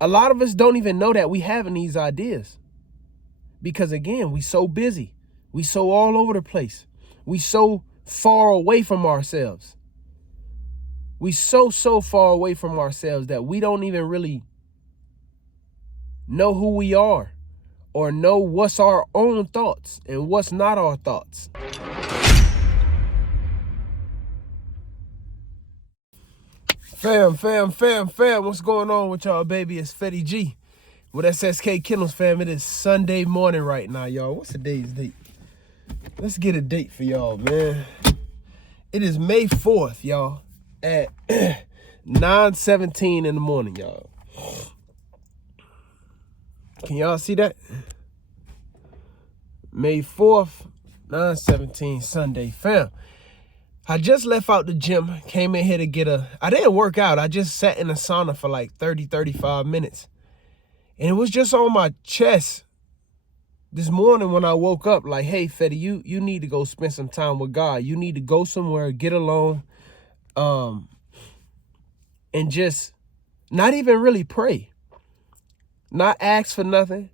A lot of us don't even know that we having these ideas. Because again, we so busy. We so all over the place. We so far away from ourselves. We so far away from ourselves that we don't even really know who we are or know what's our own thoughts and what's not our thoughts. Fam, what's going on with y'all, baby? It's Fetty G with SSK Kennels, fam. It is Sunday morning right now, y'all. What's today's date? Let's get a date for y'all, man. It is May 4th, y'all, at 9:17 in the morning, y'all. Can y'all see that? May 4th, 9:17, Sunday, fam. I just left out the gym, came in here to get I didn't work out. I just sat in the sauna for like 35 minutes. And it was just on my chest this morning when I woke up, like, hey, Fetty, you need to go spend some time with God. You need to go somewhere, get alone, and just not even really pray. Not ask for nothing.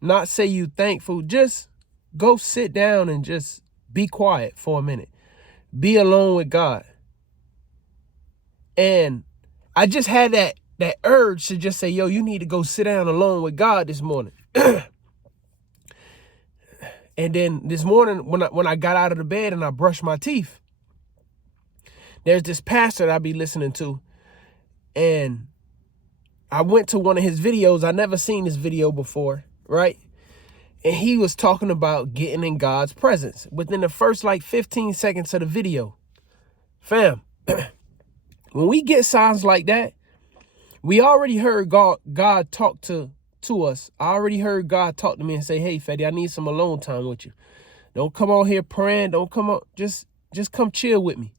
Not say you thankful. Just go sit down and just be quiet for a minute. Be alone with God. And I just had that urge to just say, yo, you need to go sit down alone with God this morning. And then this morning, when I got out of the bed and I brushed my teeth, there's this pastor that I be listening to. And I went to one of his videos. I never seen this video before, right? And he was talking about getting in God's presence within the first like 15 seconds of the video. Fam, when we get signs like that, we already heard God talk to us. I already heard God talk to me and say, hey, Fetty, I need some alone time with you. Don't come on here praying. Don't come on. Just come chill with me.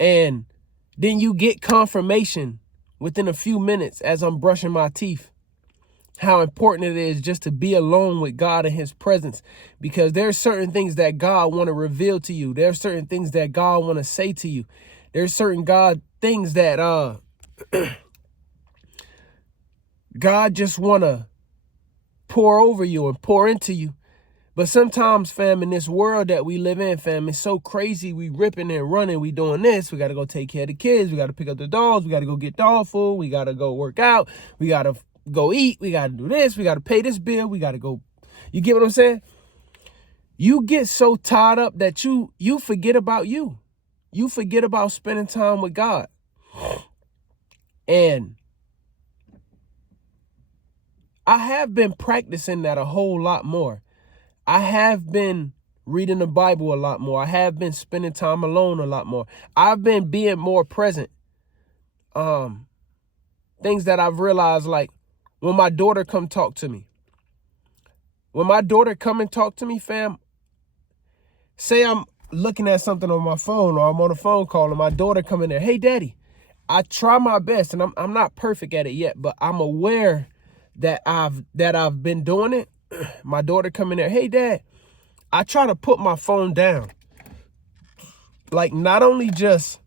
And then you get confirmation within a few minutes as I'm brushing my teeth how important it is just to be alone with God in his presence, because there's certain things that God want to reveal to you. There's certain things that God want to say to you. There's certain things that God just want to pour over you and pour into you. But sometimes, fam, in this world that we live in, fam, it's so crazy. We ripping and running. We doing this. We got to go take care of the kids. We got to pick up the dogs. We got to go get dog food. We got to go work out. We got to go eat. We got to do this. We got to pay this bill. We got to go. You get what I'm saying? You get so tied up that you forget about you. You forget about spending time with God. And I have been practicing that a whole lot more. I have been reading the Bible a lot more. I have been spending time alone a lot more. I've been being more present. Things that I've realized, like when my daughter come talk to me. When my daughter come and talk to me, fam, say I'm looking at something on my phone or I'm on a phone call and my daughter come in there, hey, daddy, I try my best and I'm not perfect at it yet, but I'm aware that I've been doing it. My daughter come in there, hey, dad, I try to put my phone down. Like not only just,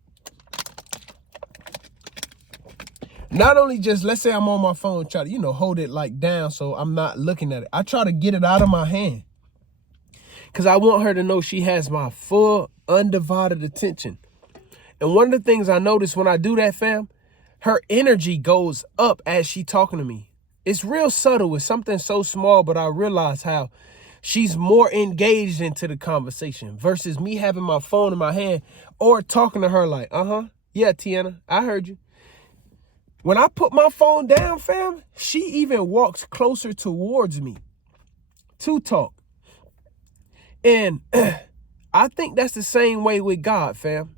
let's say I'm on my phone, try to, hold it like down so I'm not looking at it. I try to get it out of my hand because I want her to know she has my full undivided attention. And one of the things I notice when I do that, fam, her energy goes up as she talking to me. It's real subtle. It's something so small, but I realize how she's more engaged into the conversation versus me having my phone in my hand or talking to her like, yeah, Tiana, I heard you. When I put my phone down, fam, she even walks closer towards me to talk. And I think that's the same way with God, fam.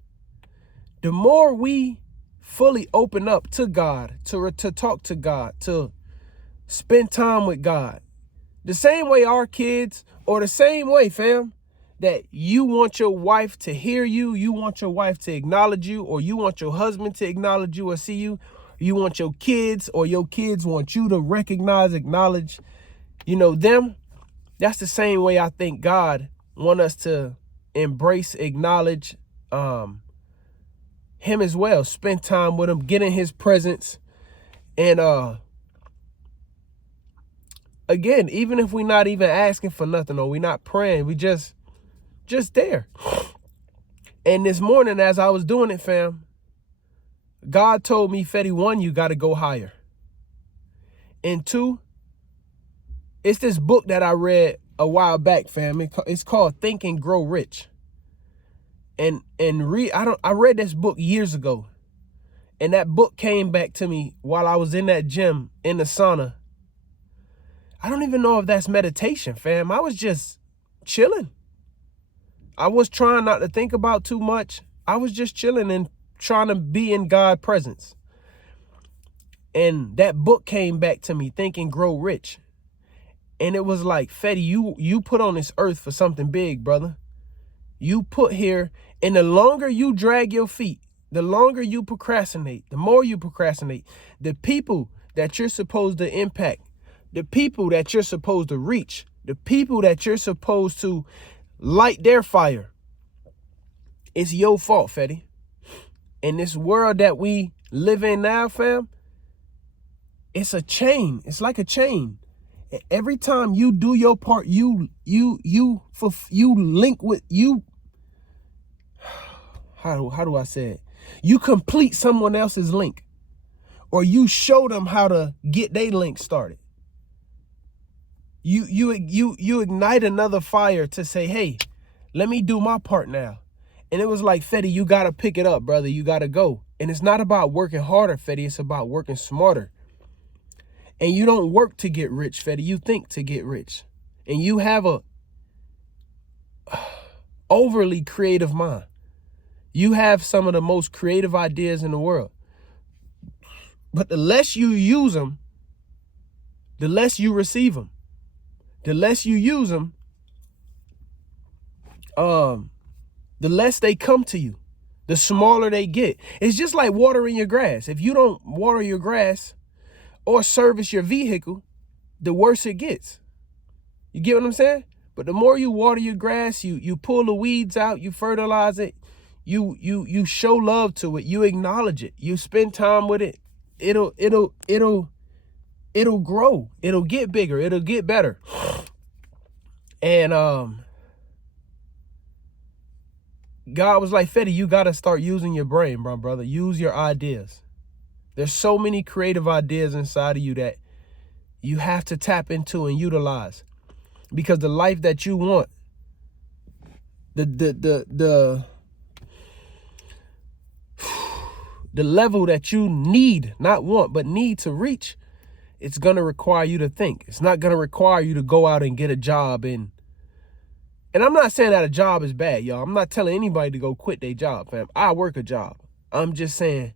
The more we fully open up to God, to talk to God, to spend time with God, the same way our kids, or the same way, fam, that you want your wife to hear you, you want your wife to acknowledge you, or you want your husband to acknowledge you or see you, you want your kids, or your kids want you to recognize, acknowledge, them. That's the same way I think God want us to embrace, acknowledge him as well. Spend time with him, get in his presence, And again, even if we're not even asking for nothing or we're not praying, we just there. And this morning, as I was doing it, fam, God told me, Fetty, 1, you got to go higher. And 2, it's this book that I read a while back, fam. It's called Think and Grow Rich. I read this book years ago. And that book came back to me while I was in that gym in the sauna. I don't even know if that's meditation, fam. I was just chilling. I was trying not to think about too much. I was just chilling and trying to be in God's presence. And that book came back to me, Think and Grow Rich. And it was like, Fetty, you put on this earth for something big, brother. You put here, and the longer you drag your feet, the longer you procrastinate, the more you procrastinate, the people that you're supposed to impact, the people that you're supposed to reach, the people that you're supposed to light their fire, it's your fault, Fetty. In this world that we live in now, fam, it's a chain. It's like a chain. Every time you do your part, you link with you. How do I say it? You complete someone else's link, or you show them how to get their link started. You ignite another fire to say, hey, let me do my part now. And it was like, Fetty, you got to pick it up, brother. You got to go. And it's not about working harder, Fetty. It's about working smarter. And you don't work to get rich, Fetty. You think to get rich. And you have a overly creative mind. You have some of the most creative ideas in the world. But the less you use them, the less you receive them. The less you use them, the less they come to you, the smaller they get. It's just like watering your grass. If you don't water your grass or service your vehicle, the worse it gets. You get what I'm saying? But the more you water your grass, you pull the weeds out, you fertilize it, you show love to it, you acknowledge it, you spend time with it, it'll grow, it'll get bigger, it'll get better. And God was like, Fetty, you got to start using your brain, brother. Use your ideas. There's so many creative ideas inside of you that you have to tap into and utilize, because the life that you want, the level that you need, not want, but need to reach, it's going to require you to think. It's not going to require you to go out and get a job. And I'm not saying that a job is bad, y'all. I'm not telling anybody to go quit their job, fam. I work a job. I'm just saying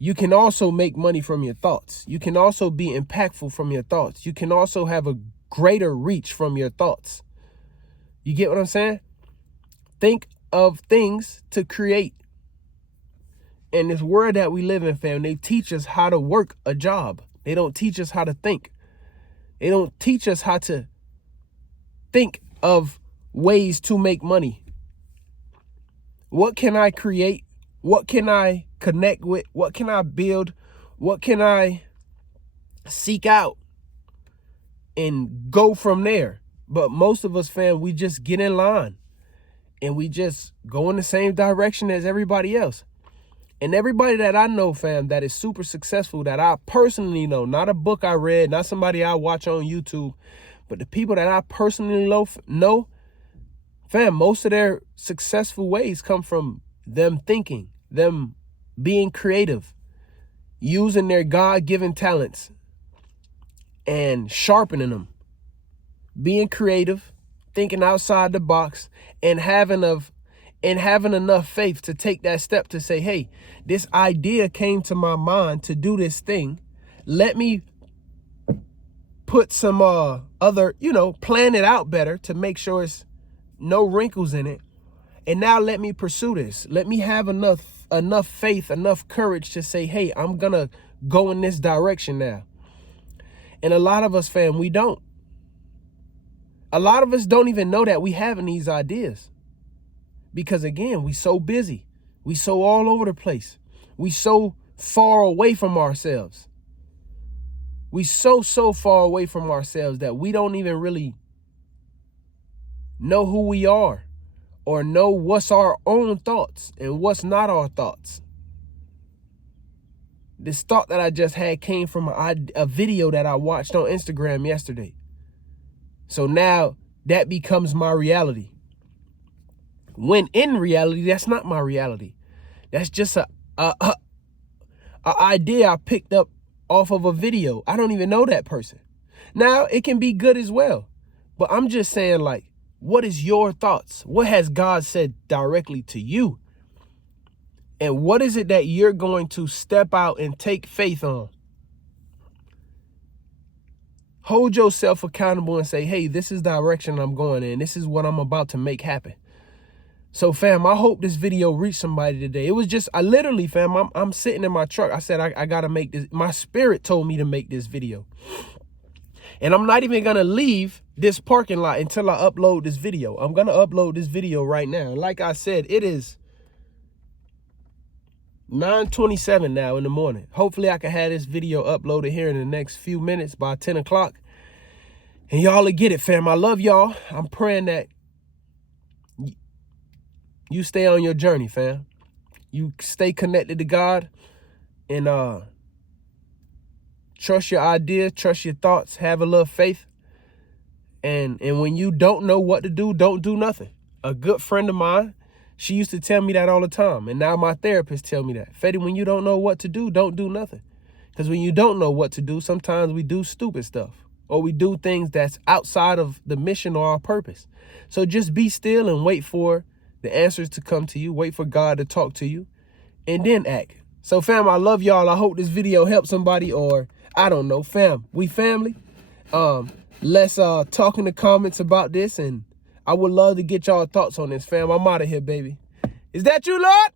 you can also make money from your thoughts. You can also be impactful from your thoughts. You can also have a greater reach from your thoughts. You get what I'm saying? Think of things to create. In this world that we live in, fam, they teach us how to work a job. They don't teach us how to think. They don't teach us how to think of ways to make money. What can I create? What can I connect with? What can I build? What can I seek out and go from there? But most of us, fam, we just get in line and we just go in the same direction as everybody else. And everybody that I know, fam, that is super successful, that I personally know, not a book I read, not somebody I watch on YouTube, but the people that I personally know, fam, most of their successful ways come from them thinking, them being creative, using their God-given talents and sharpening them, being creative, thinking outside the box, and having enough faith to take that step to say, hey, this idea came to my mind to do this thing. Let me put some other, plan it out better to make sure it's no wrinkles in it. And now let me pursue this. Let me have enough faith, enough courage to say, hey, I'm going to go in this direction now. And a lot of us, fam, we don't. A lot of us don't even know that we having these ideas. Because again, we so busy. We so all over the place. We so far away from ourselves. We so far away from ourselves that we don't even really know who we are or know what's our own thoughts and what's not our thoughts. This thought that I just had came from a video that I watched on Instagram yesterday. So now that becomes my reality. When in reality, that's not my reality. That's just a idea I picked up off of a video. I don't even know that person. Now, it can be good as well. But I'm just saying, like, what is your thoughts? What has God said directly to you? And what is it that you're going to step out and take faith on? Hold yourself accountable and say, hey, this is the direction I'm going in. This is what I'm about to make happen. So, fam, I hope this video reached somebody today. It was just, I literally, fam, I'm sitting in my truck. I said, I got to make this. My spirit told me to make this video. And I'm not even going to leave this parking lot until I upload this video. I'm going to upload this video right now. Like I said, it is 9:27 now in the morning. Hopefully I can have this video uploaded here in the next few minutes by 10 o'clock. And y'all will get it, fam. I love y'all. I'm praying that you stay on your journey, fam. You stay connected to God and trust your ideas, trust your thoughts, have a little faith. And when you don't know what to do, don't do nothing. A good friend of mine, she used to tell me that all the time. And now my therapist tell me that. Fetty, when you don't know what to do, don't do nothing. Because when you don't know what to do, sometimes we do stupid stuff. Or we do things that's outside of the mission or our purpose. So just be still and wait for the answers to come to you. Wait for God to talk to you. And then act. So, fam, I love y'all. I hope this video helped somebody, or I don't know, fam. We family. Let's talk in the comments about this, and I would love to get y'all thoughts on this, fam. I'm out of here, baby. Is that you, Lord?